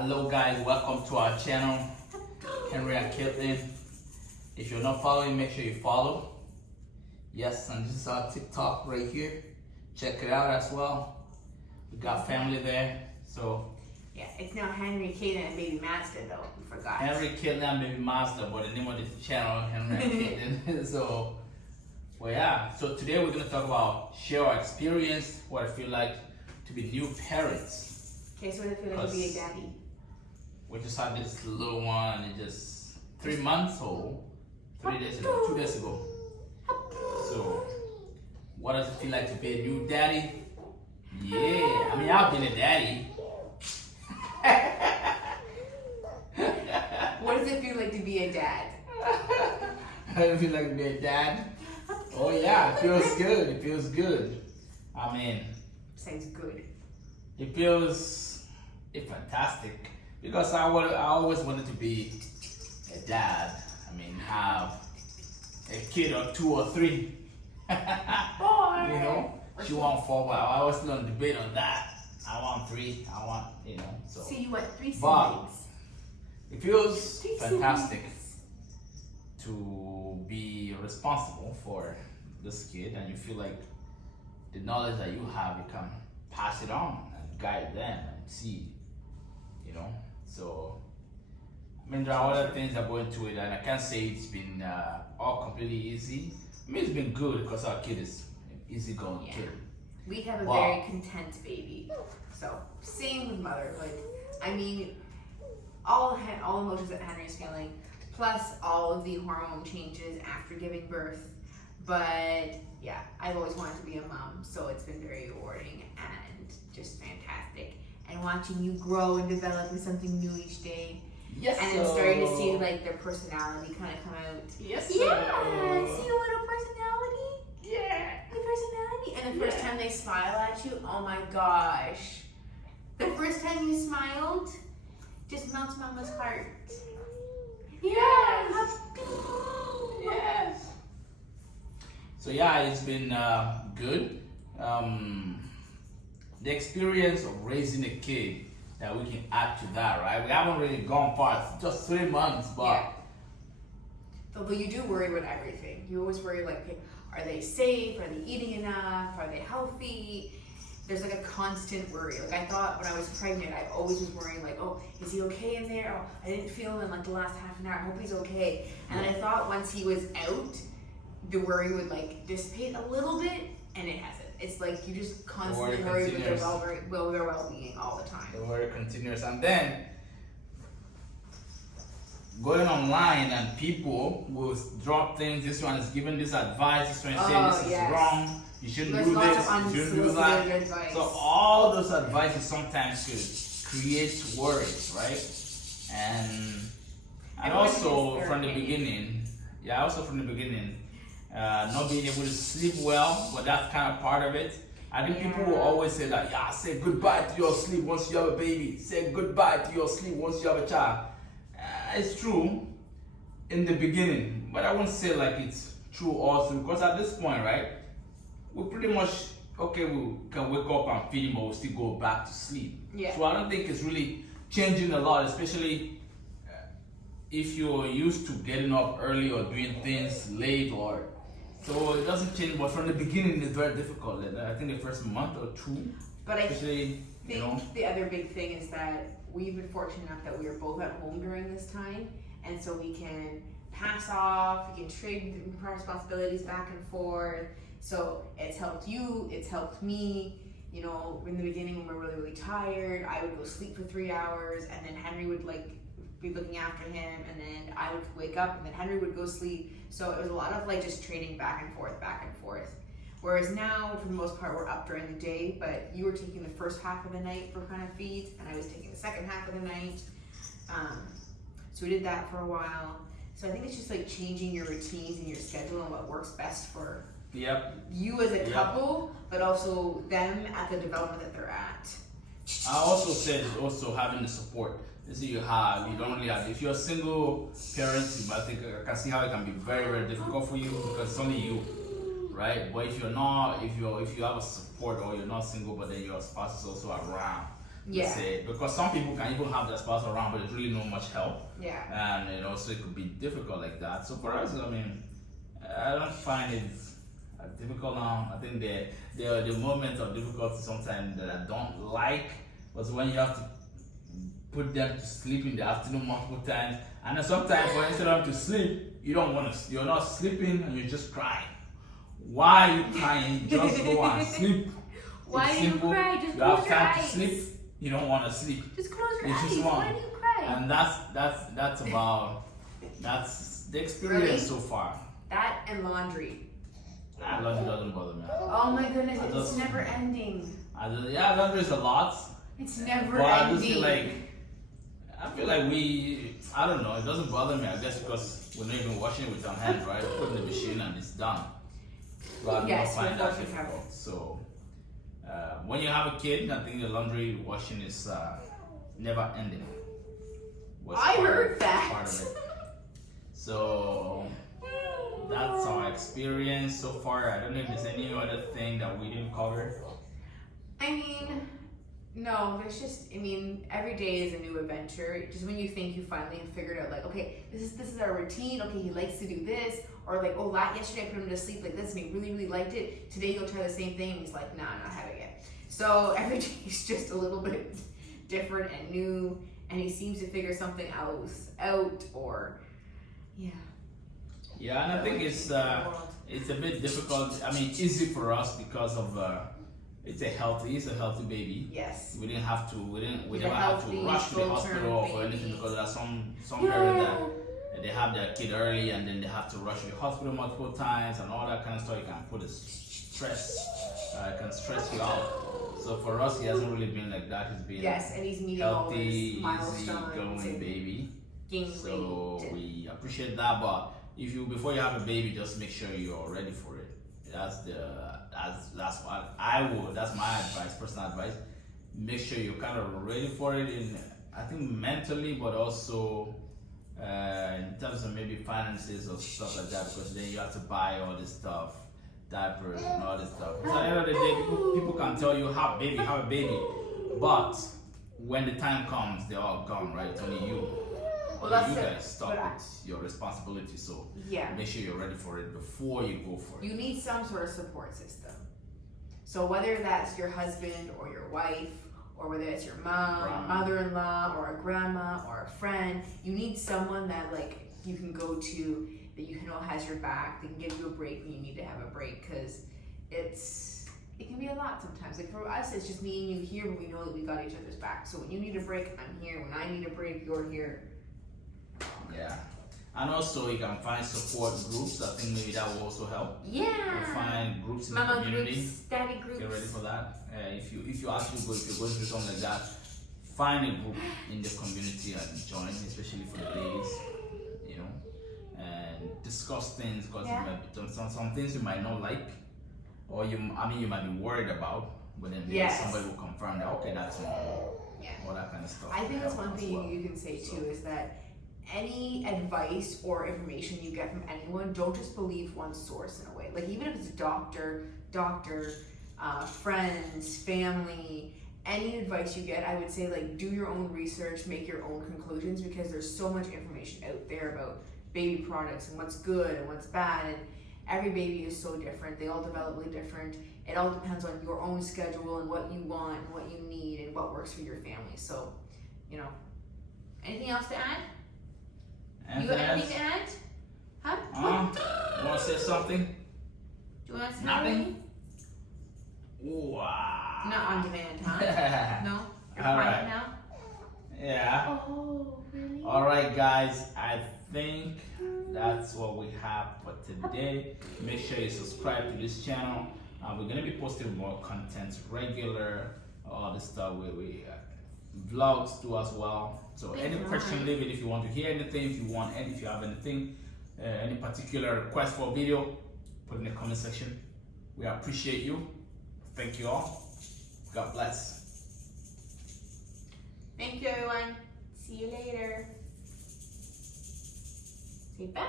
Hello guys, welcome to our channel, Henry and Caitlin. If you're not following, make sure you follow. Yes, and this is our TikTok right here. Check it out as well. We got family there, so. Yeah, it's now Henry, Caitlin, and Baby Mazda though, we forgot. Henry, Caitlin, and Baby Mazda, but the name of the channel, Henry and Caitlin. So, well yeah, so today we're gonna talk about share our experience, what I feel like to be new parents. Okay, so what does it feel like to be a daddy? We just had this little one, it's just 3 months old, 2 days ago. So, what does it feel like to be a new daddy? Yeah, I mean, I've been a daddy. What does it feel like to be a dad? How does it feel like to be a dad? Oh yeah, it feels good, it feels good. I mean, Sounds good. it feels fantastic because I always wanted to be a dad. I mean, have a kid or 2 or 3. Boy. You know, she want 4, but I was still on debate on that. I want 3. I want, so. So you want 3 But siblings? it feels 3 fantastic siblings. to be responsible for this kid, and you feel like the knowledge that you have, you can pass it on and guide them and see. So I mean, there are other things that go into it, and I can't say it's been all completely easy. I mean, it's been good because our kid is an easygoing kid. We have a Wow. very content baby. So same with motherhood. I mean, all emotions that Henry's feeling, plus all of the hormone changes after giving birth. But yeah, I've always wanted to be a mom, so it's been very rewarding and just fantastic. And watching you grow and develop into something new each day. Yes. And then starting to see like their personality kind of come out. Yes. Yeah, see a little personality. Yeah. The personality. And the first time they smile at you, oh my gosh. The first time you smiled just melts mama's heart. Yes. Yes. So yeah, it's been good. The experience of raising a kid that we can add to that, right? We haven't really gone far. It's just 3 months, but Yeah. Although you do worry about everything. You always worry like, okay, are they safe? Are they eating enough? Are they healthy? There's like a constant worry. Like I thought when I was pregnant, I always was worrying like, oh, is he okay in there? Oh, I didn't feel him in like the last half an hour. I hope he's okay. And I thought once he was out, the worry would like dissipate a little bit, and it hasn't. It's like you just constantly worry with their well-being all the time. the worry continues. And then going online and people will drop things. This one is giving this advice. This one is saying this is yes. wrong. You shouldn't There's do lots this. of You shouldn't do that. unsolicited advice. So all those advices sometimes could create worries, right? And Everyone also has their from the opinion. beginning, not being able to sleep well, but that's kind of part of it. I think people will always say that, yeah, say goodbye to your sleep once you have a baby. Say goodbye to your sleep once you have a child. It's true in the beginning, but I won't say like it's true all through, because at this point, right, we're pretty much, okay, we can wake up and feed him, but we'll still go back to sleep. Yeah. So I don't think it's really changing a lot, especially if you're used to getting up early or doing things late, or so it doesn't change. But from the beginning, it's very difficult. I think the first month or 2, But I especially think the other big thing is that we've been fortunate enough that we are both at home during this time, and so we can pass off, we can trade responsibilities back and forth. So it's helped you, it's helped me. In the beginning when we're really, really tired, I would go sleep for 3 hours, and then Henry would like be looking after him, and then I would wake up, and then Henry would go sleep. So it was a lot of like just trading back and forth. Whereas now, for the most part, we're up during the day, but you were taking the first half of the night for kind of feeds, and I was taking the second half of the night. So we did that for a while. So I think it's just like changing your routines and your schedule and what works best for you as a couple, but also them at the development that they're at. I also said also having the support. This is you don't really have. If you're a single parent, I think I can see how it can be very, very difficult for you because it's only you, right? But if you're not, if you have a support or you're not single, but then your spouse is also around, Yeah. Say, because some people can even have their spouse around, but there's really not much help. Yeah. And so it could be difficult like that. So for us, I mean, I don't find it difficult now. I think the moments of difficulty sometimes that I don't like was when you have to put them to sleep in the afternoon multiple times, and then sometimes for instead of to sleep, you don't want to. You're not sleeping and you're just crying. Why are you crying? Just go and sleep. Why It's do you simple. cry? Just You close have your time to eyes. sleep. You don't want to sleep. Just close your You eyes. just want- Why do you cry? And that's the experience Really? so far. That and laundry. Laundry doesn't bother me. Oh my goodness, I it's just- never ending. Yeah, laundry is a lot. It's never But I ending. just feel like I don't know, it doesn't bother me, I guess because we're not even washing it with our hands, right? Put it in the machine and it's done. But I Yes, don't find we're that washing difficult. So when you have a kid, I think the laundry washing is never ending. Was I part heard of- that. part of it. So that's our experience so far. I don't know if there's any other thing that we didn't cover. I mean, no, there's just, I mean, every day is a new adventure. Just when you think you finally have figured out, like, okay, this is our routine. Okay, he likes to do this, or like, oh, yesterday I put him to sleep like this, and he really, really liked it. Today he'll try the same thing, and he's like, nah, I'm not having it. So every day is just a little bit different and new, and he seems to figure something else out, or yeah. Yeah, and I think it's a bit difficult. I mean, easy for us because of it's a healthy baby. Yes. We didn't have to. We He's a never had to healthy, rush to the full-term hospital or for anything baby. because there are some parents that they have their kid early and then they have to rush to the hospital multiple times and all that kind of stuff. It can put a stress. It can stress you out. So for us, he hasn't really been like that. He's been Yes, and he's meeting all healthy, his easy milestones going and baby. gaining So weight. we appreciate that, but before you have a baby, just make sure you're ready for it. That's what I would. That's my advice, personal advice. Make sure you're kind of ready for it I think mentally, but also in terms of maybe finances or stuff like that, because then you have to buy all this stuff, diapers and all this stuff. So at the end of the day, people can tell you have a baby, but when the time comes, they're all gone, right? It's only you. Well, that's you it. guys stop with your responsibility, so Yeah. make sure you're ready for it before you go for it. You need some sort of support system. So whether that's your husband or your wife, or whether it's your mom, or mother-in-law, or a grandma, or a friend, you need someone that like you can go to, that you know has your back, that can give you a break when you need to have a break, because it can be a lot sometimes. Like for us, it's just me and you here, but we know that we got each other's back. So when you need a break, I'm here. When I need a break, you're here. Yeah. And also you can find support groups. I think maybe that will also help. Yeah. You'll find groups in the Mama community. groups, daddy groups. Get ready for that. If you're going through something like that, find a group in the community and join, especially for the ladies, and discuss things, because some things you might not like, or you might be worried about, but then maybe somebody will confirm that, okay, that's normal. Yeah. All that kind of stuff. I think that's will one help thing as well. you can say too, is that any advice or information you get from anyone, don't just believe one source in a way. Like even if it's a doctor, friends, family, any advice you get, I would say like do your own research, make your own conclusions, because there's so much information out there about baby products and what's good and what's bad, and every baby is so different. They all developmentally different. It all depends on your own schedule and what you want and what you need and what works for your family. So, anything else to add? You got anything to add? Huh? You want to say something? Do you want to say Nothing? anything? Wow. Not on demand, huh? No? You're All quiet right. now? Yeah. Oh, really? All right, guys. I think that's what we have for today. Make sure you subscribe to this channel. We're gonna be posting more content, regular, all this stuff. We vlogs too as well. So any question, leave it. If you want to hear anything, if you have anything, any particular request for a video, put in the comment section. We appreciate you. Thank you all. God bless. Thank you, everyone. See you later. Say bye.